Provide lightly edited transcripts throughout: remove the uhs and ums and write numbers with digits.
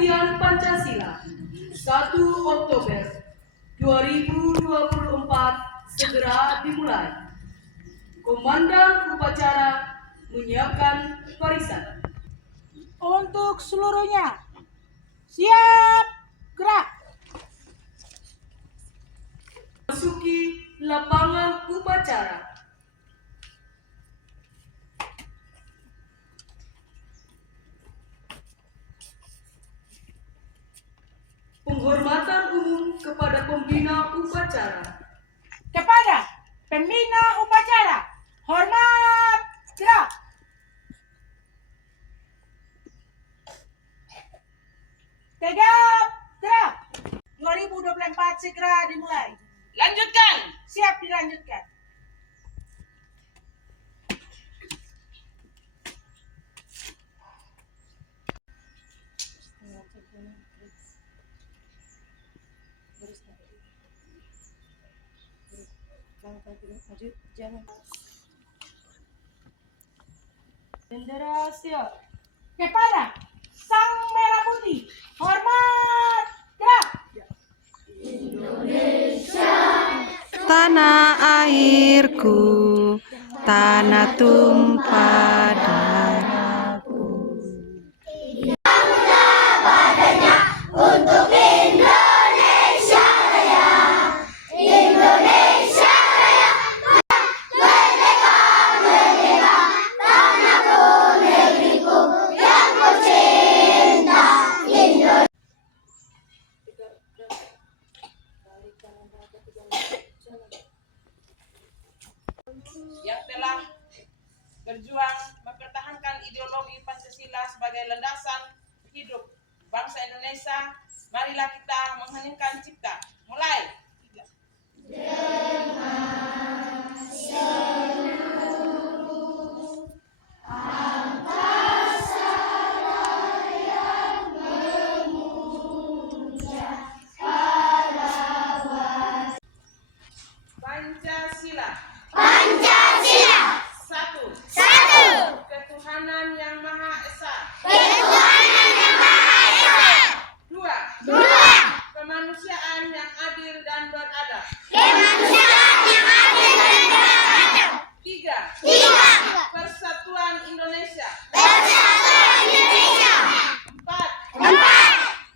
Latihan Pancasila 1 Oktober 2024 segera dimulai. Komandan upacara menyiapkan barisan. Untuk seluruhnya, siap gerak. Masuki lapangan upacara. Penghormatan umum kepada pembina upacara. Kepada pembina upacara, hormat gerak. Tegap gerak. 2024 segera dimulai. Lanjutkan. Siap dilanjutkan. Bendera siap. Kepada sang merah putih, hormat gerak. Tanah airku, tanah tumpah darahku. Yang telah berjuang mempertahankan ideologi Pancasila sebagai landasan hidup bangsa Indonesia, marilah kita mengheningkan cipta. Mulai. Pancasila. Pancasila. 1. Ketuhanan yang Maha Esa. 2. Kemanusiaan yang adil dan beradab. 3. Persatuan Indonesia. 4.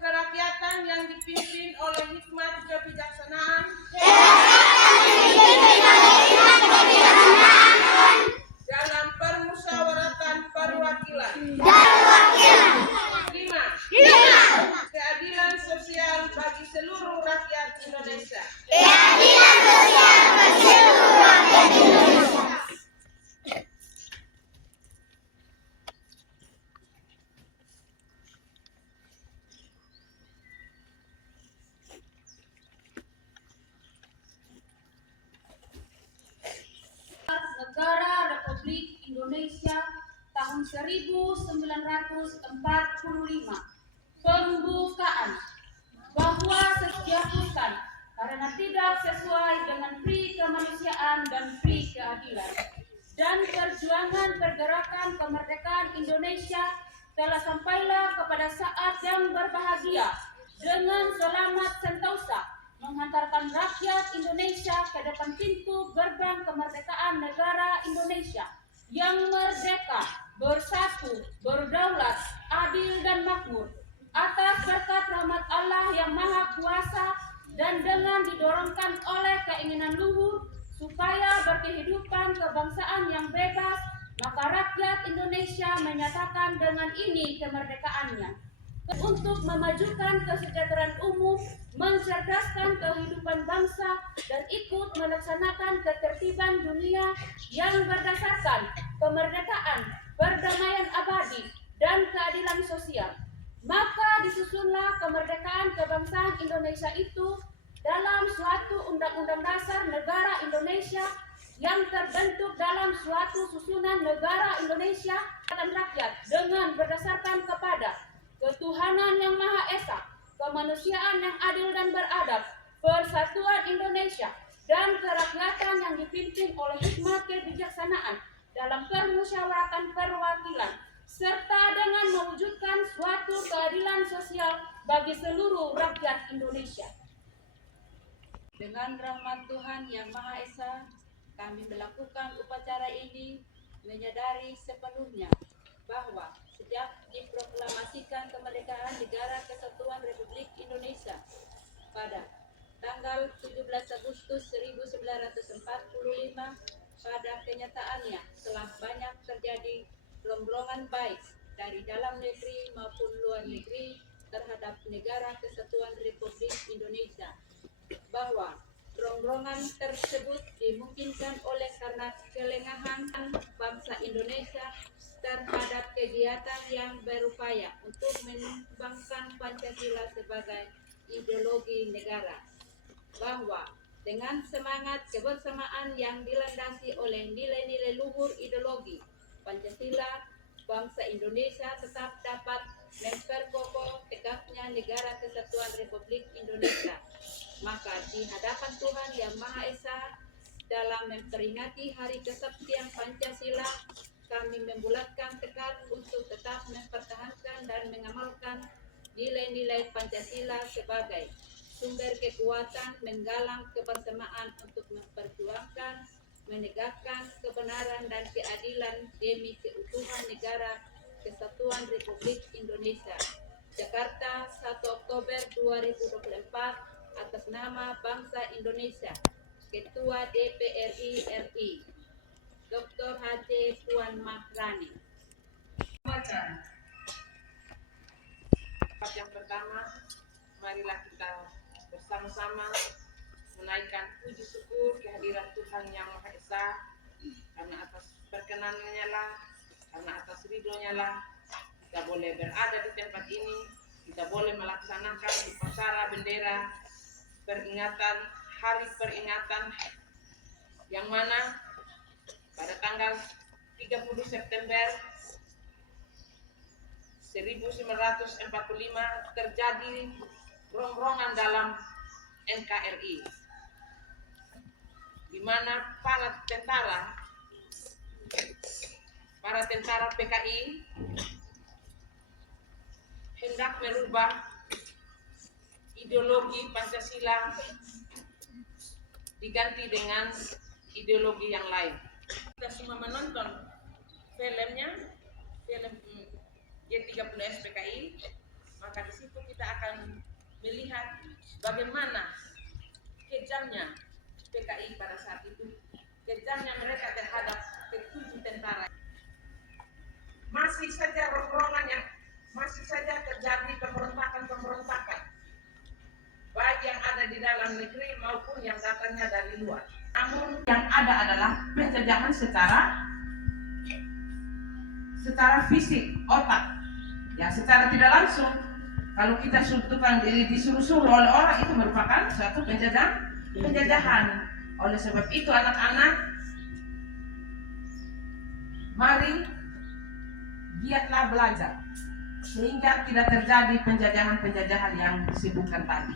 Kerakyatan yang dipimpin oleh hikmat kebijaksanaan. Dalam permusyawaratan perwakilan. 5. Keadilan sosial bagi seluruh rakyat Indonesia. Negara Republik Indonesia tahun 1945. Pembukaan bahwa setiap bukan karena tidak sesuai dengan pri kemanusiaan dan pri keadilan dan perjuangan pergerakan kemerdekaan Indonesia telah sampailah kepada saat yang berbahagia dengan selamat sentosa menghantarkan rakyat Indonesia ke depan pintu gerbang kemerdekaan negara Indonesia yang merdeka, bersatu, berdaulat, adil dan makmur atas berkat rahmat Allah yang Maha Kuasa dan dengan didorongkan oleh keinginan luhur supaya berkehidupan kebangsaan yang bebas, maka rakyat Indonesia menyatakan dengan ini kemerdekaannya. Untuk memajukan kesejahteraan umum, mencerdaskan kehidupan bangsa, dan ikut melaksanakan ketertiban dunia yang berdasarkan kemerdekaan, perdamaian abadi, dan keadilan sosial. Maka disusunlah kemerdekaan kebangsaan Indonesia itu dalam suatu Undang-Undang Dasar Negara Indonesia yang terbentuk dalam suatu susunan negara Indonesia dan rakyat dengan berdasarkan kepada ketuhanan yang Maha Esa, kemanusiaan yang adil dan beradab, persatuan Indonesia, dan kerakyatan yang dipimpin oleh hikmat kebijaksanaan dalam permusyawaratan perwakilan, serta dengan mewujudkan suatu keadilan sosial bagi seluruh rakyat Indonesia. Dengan rahmat Tuhan Yang Maha Esa, kami melakukan upacara ini menyadari sepenuhnya bahwa sejak diproklamasikan kemerdekaan Negara Kesatuan Republik Indonesia pada tanggal 17 Agustus 1945, pada kenyataannya telah banyak terjadi rongrongan baik dari dalam negeri maupun luar negeri terhadap Negara Kesatuan Republik Indonesia, bahwa rongrongan tersebut dimungkinkan oleh karena kelengahan bangsa Indonesia terhadap kegiatan yang berupaya untuk mengembangkan Pancasila sebagai ideologi negara, bahwa dengan semangat kebersamaan yang dilandasi oleh nilai-nilai luhur ideologi Pancasila, bangsa Indonesia tetap dapat memperkokoh tegaknya Negara Kesatuan Republik Indonesia. Maka di hadapan Tuhan Yang Maha Esa, dalam memperingati Hari Kesaktian Pancasila, kami membulatkan tekad untuk tetap mempertahankan dan mengamalkan nilai-nilai Pancasila sebagai sumber kekuatan menggalang kebersamaan untuk memperjuangkan, menegakkan kebenaran dan keadilan demi keutuhan Negara Kesatuan Republik Indonesia. Jakarta, 1 Oktober 2024, atas nama bangsa Indonesia, Ketua DPRI RI, Dr. H.C. Puan Maharani. Upacara. Yang pertama, marilah kita bersama-sama menaikkan puji syukur kehadiran Tuhan Yang Maha Esa, karena atas perkenanannya lah, karena atas ridhonya lah kita boleh berada di tempat ini, kita boleh melaksanakan upacara bendera peringatan hari peringatan yang mana pada tanggal 30 September 1945 terjadi rongrongan dalam NKRI, di mana para tentara PKI hendak merubah ideologi Pancasila diganti dengan ideologi yang lain. Kita semua menonton filmnya, film G30 SPKI, maka di situ kita akan melihat bagaimana kejamnya PKI pada saat itu, kejamnya mereka terhadap ketujuh tentara. Masih saja rongrongannya, masih saja terjadi pemberontakan, baik yang ada di dalam negeri maupun yang datangnya dari luar. Namun yang ada adalah penjajahan secara fisik, otak. Ya, secara tidak langsung, kalau kita disuruh-suruh oleh orang, itu merupakan suatu penjajahan. Oleh sebab itu anak-anak, mari giatlah belajar sehingga tidak terjadi penjajahan-penjajahan yang disebutkan tadi.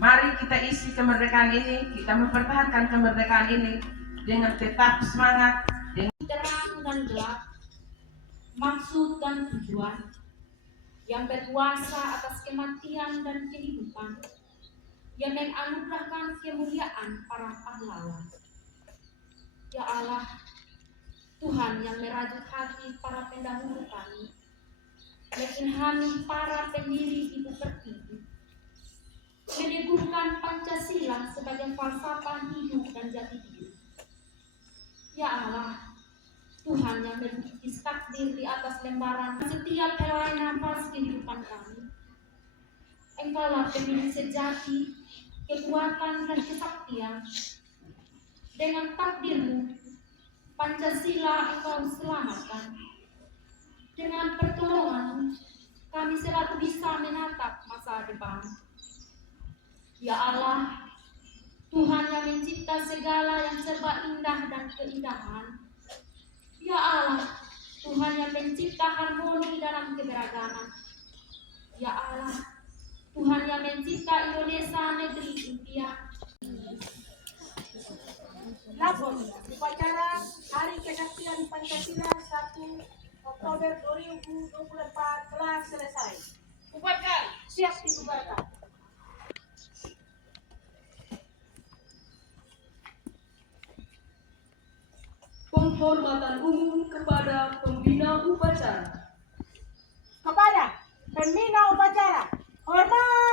Mari kita isi kemerdekaan ini, kita mempertahankan kemerdekaan ini dengan tetap semangat, Terang dan gelap, maksud dan tujuan yang berkuasa atas kematian dan kehidupan, yang menganugerahkan kemuliaan para pahlawan. Ya Allah, Tuhan yang merajut hati para pendahulu kami, mengilhami para pendiri Ibu Pertiwi, meneguhkan Pancasila sebagai falsafah hidup dan jati diri. Ya Allah, Tuhan yang melukis takdir di atas lembaran setiap helai nafas kehidupan kami. Engkaulah pemilik sejati, kekuatan dan kesaktian. Dengan takdir-Mu, Pancasila Engkau selamatkan. Dengan pertolongan-Mu, kami selalu bisa menatap masa depan. Ya Allah, Tuhan yang mencipta segala yang serba indah dan keindahan. Ya Allah, Tuhan yang mencipta harmoni dalam keberagaman. Ya Allah, Tuhan yang mencipta Indonesia negeri impian. Lapor upacara Hari Kesaktian Pancasila 1 Oktober 2024 telah selesai. Bubarkan. Siap dibubarkan. Penghormatan umum kepada pembina upacara. Kepada pembina upacara, hormat